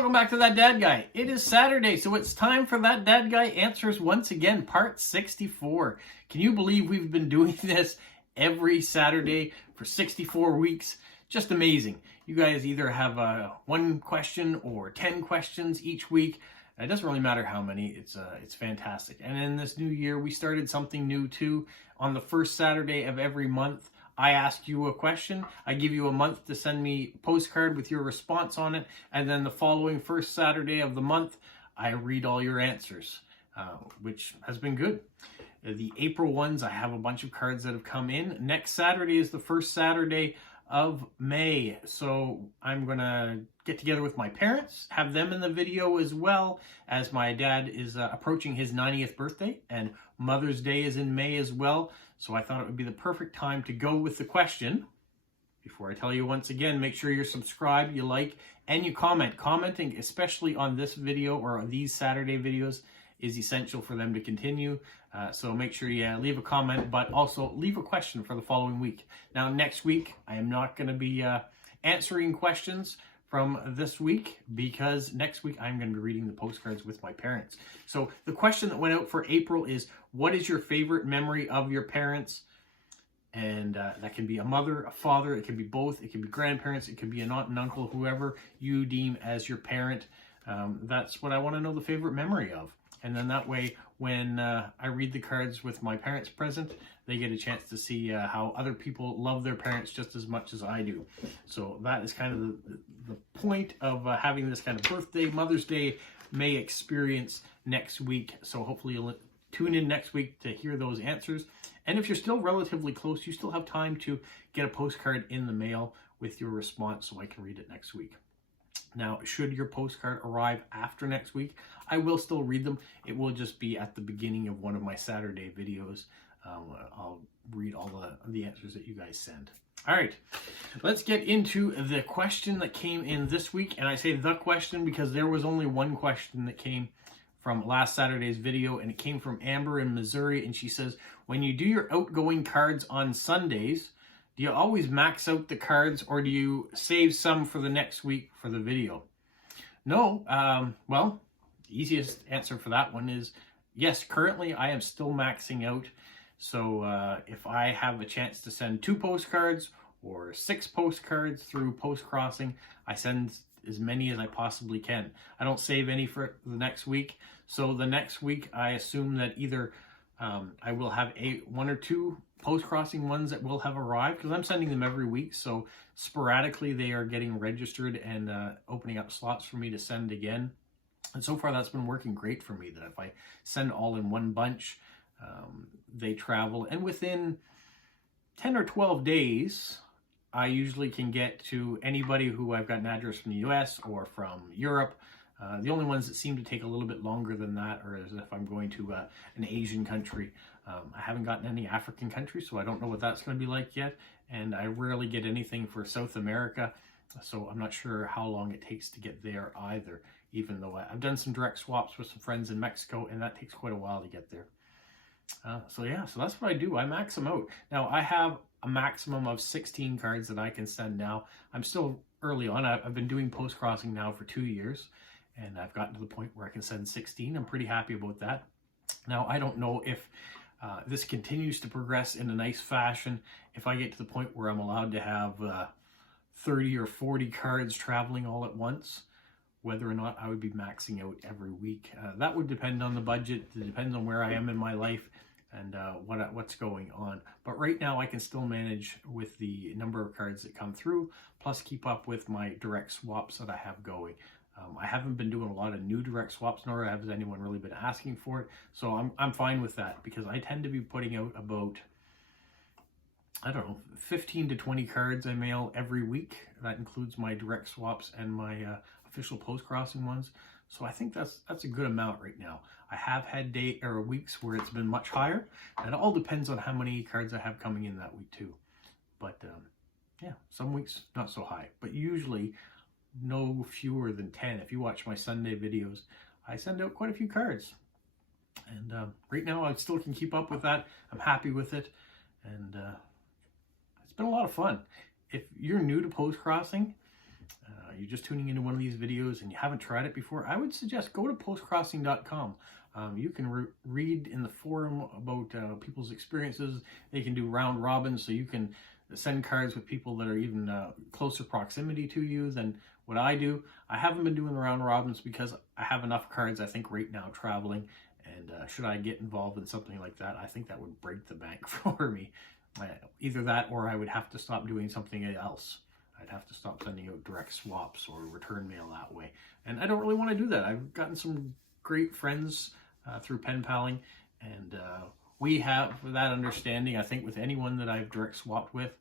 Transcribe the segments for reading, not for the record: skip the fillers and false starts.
Welcome back to That Dad Guy. It is Saturday, so it's time for That Dad Guy Answers once again, part 64. Can you believe we've been doing this every Saturday for 64 weeks? Just amazing. You guys either have one question or 10 questions each week. It doesn't really matter how many. It's fantastic. And in this new year, we started something new too. On the first Saturday of every month, I ask you a question. I give you a month to send me a postcard with your response on it. And then the following first Saturday of the month, I read all your answers, which has been good. The April ones, I have a bunch of cards that have come in. Next Saturday is the first Saturday of May. So I'm going to get together with my parents, have them in the video as well, as my dad is approaching his 90th birthday and Mother's Day is in May as well. So I thought it would be the perfect time to go with the question. Before I tell you once again, make sure you're subscribed, you like, and you comment. Commenting, especially on this video or on these Saturday videos, is essential for them to continue. So make sure you leave a comment, but also leave a question for the following week. Now, next week, I am not going to be answering questions from this week, because next week I'm going to be reading the postcards with my parents. So the question that went out for April is, what is your favorite memory of your parents? And that can be a mother, a father, it can be both, it can be grandparents, it can be an aunt and uncle, whoever you deem as your parent. That's what I want to know the favorite memory of. And then that way, when I read the cards with my parents present, they get a chance to see how other people love their parents just as much as I do. So that is kind of the point of having this kind of birthday, Mother's Day, May experience next week. So hopefully you'll tune in next week to hear those answers. And if you're still relatively close, you still have time to get a postcard in the mail with your response so I can read it next week. Now, should your postcard arrive after next week, I will still read them. It will just be at the beginning of one of my Saturday videos. I'll read all the answers that you guys send. All right, let's get into the question that came in this week. And I say the question because there was only one question that came from last Saturday's video, and it came from Amber in Missouri. And she says, when you do your outgoing cards on Sundays, do you always max out the cards, or do you save some for the next week for the video? No. Well, the easiest answer for that one is yes, currently I am still maxing out. So if I have a chance to send 2 postcards or 6 postcards through post crossing, I send as many as I possibly can. I don't save any for the next week. So the next week, I assume that either I will have 1 or 2 post-crossing ones that will have arrived, because I'm sending them every week. So sporadically, they are getting registered and opening up slots for me to send again. And so far, that's been working great for me, that if I send all in one bunch, they travel. And within 10 or 12 days, I usually can get to anybody who I've got an address from the US or from Europe. The only ones that seem to take a little bit longer than that are as if I'm going to an Asian country. I haven't gotten any African countries, so I don't know what that's going to be like yet. And I rarely get anything for South America, so I'm not sure how long it takes to get there either, even though I've done some direct swaps with some friends in Mexico, and that takes quite a while to get there. So yeah, so that's what I do. I max them out. Now, I have a maximum of 16 cards that I can send now. I'm still early on. I've been doing post-crossing now for 2 years, and I've gotten to the point where I can send 16. I'm pretty happy about that. Now, I don't know if this continues to progress in a nice fashion. If I get to the point where I'm allowed to have 30 or 40 cards traveling all at once, whether or not I would be maxing out every week. That would depend on the budget. It depends on where I am in my life and what's going on. But right now I can still manage with the number of cards that come through, plus keep up with my direct swaps that I have going. I haven't been doing a lot of new direct swaps, nor has anyone really been asking for it. So I'm fine with that, because I tend to be putting out about, I don't know, 15 to 20 cards I mail every week. That includes my direct swaps and my official post-crossing ones. So I think that's a good amount right now. I have had weeks where it's been much higher. And it all depends on how many cards I have coming in that week too. But yeah, some weeks not so high. But usually no fewer than 10. If you watch my Sunday videos, I send out quite a few cards. And right now I still can keep up with that. I'm happy with it. And it's been a lot of fun. If you're new to post-crossing, you're just tuning into one of these videos and you haven't tried it before, I would suggest go to postcrossing.com. You can read in the forum about people's experiences. They can do round robins, so you can send cards with people that are even closer proximity to you than what I do. I haven't been doing the round robins because I have enough cards, I think, right now traveling. And should I get involved in something like that, I think that would break the bank for me. Either that or I would have to stop doing something else. I'd have to stop sending out direct swaps or return mail that way. And I don't really want to do that. I've gotten some great friends through pen paling, and we have that understanding, I think, with anyone that I've direct swapped with,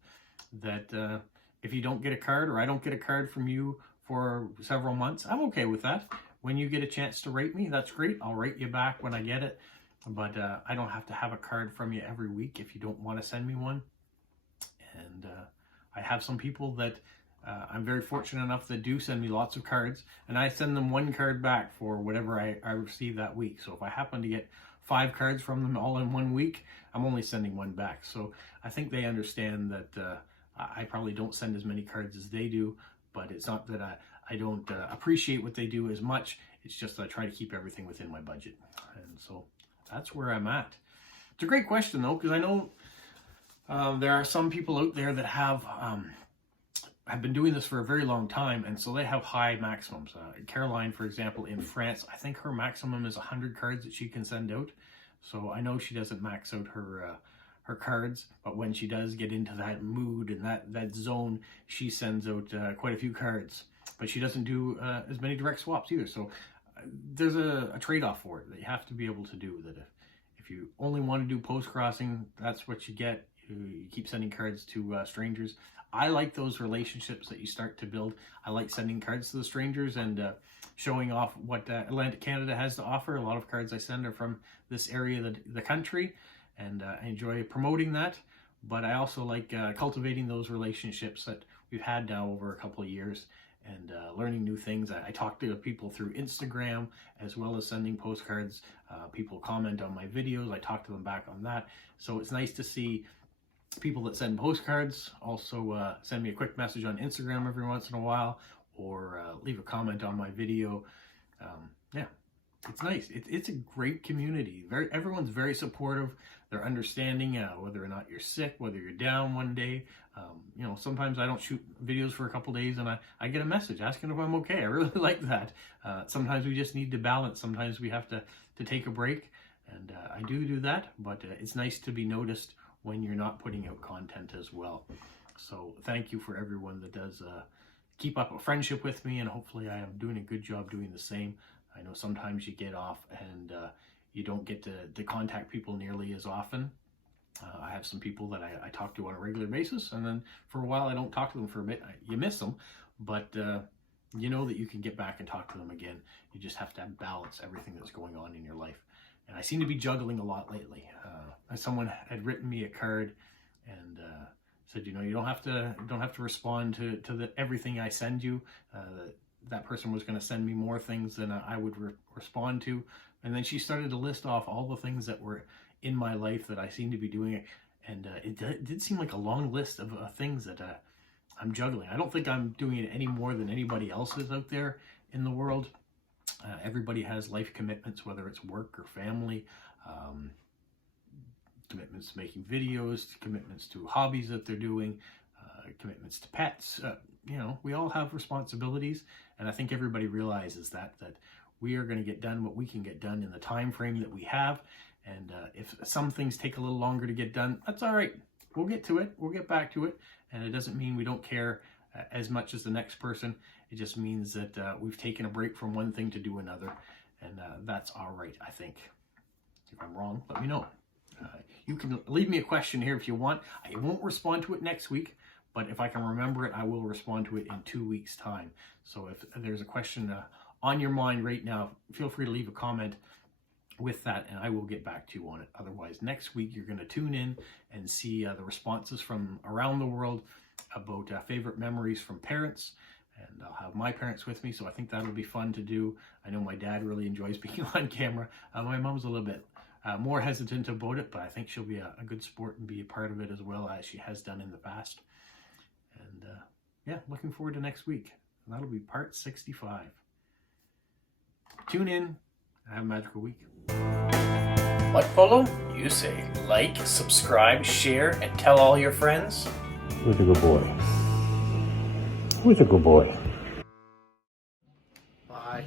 that if you don't get a card or I don't get a card from you for several months, I'm okay with that. When you get a chance to rate me, that's great. I'll rate you back when I get it. But I don't have to have a card from you every week if you don't want to send me one. And I have some people that I'm very fortunate enough that do send me lots of cards, and I send them one card back for whatever I receive that week. So if I happen to get 5 cards from them all in 1 week, I'm only sending 1 back. So I think they understand that I probably don't send as many cards as they do, but it's not that I don't appreciate what they do as much. It's just that I try to keep everything within my budget. And so that's where I'm at. It's a great question, though, because I know there are some people out there that have been doing this for a very long time, and so they have high maximums. Caroline, for example, in France, I think her maximum is 100 cards that she can send out. So I know she doesn't max out her cards, but when she does get into that mood and that zone, she sends out quite a few cards. But she doesn't do as many direct swaps either. So there's a trade-off for it that you have to be able to do. That if you only want to do post-crossing, that's what you get. You keep sending cards to strangers. I like those relationships that you start to build. I like sending cards to the strangers and showing off what Atlantic Canada has to offer. A lot of cards I send are from this area of the country, and I enjoy promoting that. But I also like cultivating those relationships that we've had now over a couple of years, and learning new things. I talk to people through Instagram as well as sending postcards. People comment on my videos. I talk to them back on that. So it's nice to see people that send postcards also send me a quick message on Instagram every once in a while, or leave a comment on my video. Yeah, it's nice. It's a great community. Everyone's very supportive. They're understanding whether or not you're sick, whether you're down one day. You know, sometimes I don't shoot videos for a couple days and I get a message asking if I'm okay. I really like that. Sometimes we just need to balance. Sometimes we have to take a break, and I do that, but it's nice to be noticed when you're not putting out content as well. So thank you for everyone that does keep up a friendship with me, and hopefully I am doing a good job doing the same. I know sometimes you get off and you don't get to contact people nearly as often. I have some people that I talk to on a regular basis, and then for a while I don't talk to them for a bit. You miss them, but you know that you can get back and talk to them again. You just have to balance everything that's going on in your life. And I seem to be juggling a lot lately. Someone had written me a card and said, you know, you don't have to respond to everything I send you. That person was going to send me more things than I would respond to. And then she started to list off all the things that were in my life that I seem to be doing. And it did seem like a long list of things that I'm juggling. I don't think I'm doing it any more than anybody else is out there in the world. Everybody has life commitments, whether it's work or family, commitments to making videos, commitments to hobbies that they're doing, commitments to pets. You know, we all have responsibilities, and I think everybody realizes that we are going to get done what we can get done in the time frame that we have. And if some things take a little longer to get done, that's all right. We'll get to it. We'll get back to it. And it doesn't mean we don't care as much as the next person. It just means that we've taken a break from one thing to do another. And that's all right, I think. If I'm wrong, let me know. You can leave me a question here if you want. I won't respond to it next week, but if I can remember it, I will respond to it in 2 weeks' time. So if there's a question on your mind right now, feel free to leave a comment with that, and I will get back to you on it. Otherwise, next week you're going to tune in and see the responses from around the world about favorite memories from parents. And I'll have my parents with me, so I think that'll be fun to do. I know my dad really enjoys being on camera. My mom's a little bit more hesitant about it, but I think she'll be a good sport and be a part of it as well as she has done in the past. And yeah, looking forward to next week. And that'll be part 65. Tune in and have a magical week. What, Polo? You say like, subscribe, share, and tell all your friends? Who's a good boy? Who's a good boy? Bye.